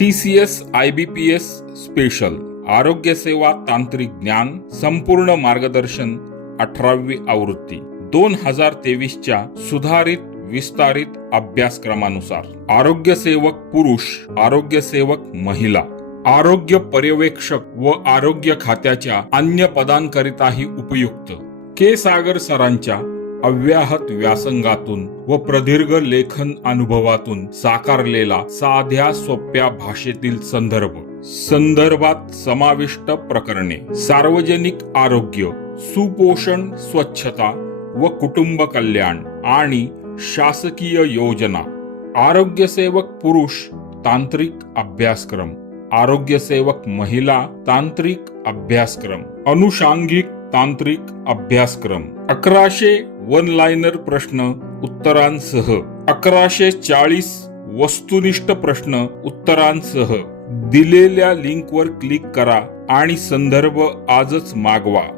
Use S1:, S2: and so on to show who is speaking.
S1: T C S I B P S special आरोग्य सेवा तांत्रिक ज्ञान संपूर्ण मार्गदर्शन अठरावी आवृत्ती. दोन हजार तेवीसच्या सुधारित विस्तारित अभ्यासक्रमानुसार. आरोग्य सेवक पुरुष आरोग्य सेवक महिला. आरोग्य पर्यवेक्षक व आरोग्य खात्याच्या अन्य पदांकरिताही उपयुक्त. के सागर सरांच्या अव्याहत व्यासंगातून व प्रदीर्घ लेखन अनुभवातून साकारलेला साध्या सोप्या भाषेतील संदर्भ. संदर्भात समाविष्ट प्रकरणे. सार्वजनिक आरोग्य सुपोषण स्वच्छता व कुटुंब कल्याण आणि शासकीय योजना. आरोग्यसेवक पुरुष तांत्रिक अभ्यासक्रम. आरोग्यसेवक महिला तांत्रिक अभ्यासक्रम. अनुषांगिक तांत्रिक अभ्यासक्रम. अकराशे वन लाइनर प्रश्न उत्तरांसह. अकराशे चाळीस वस्तुनिष्ठ प्रश्न उत्तरांसह. दिलेल्या लिंकवर क्लिक करा आणि संदर्भ आजच मागवा.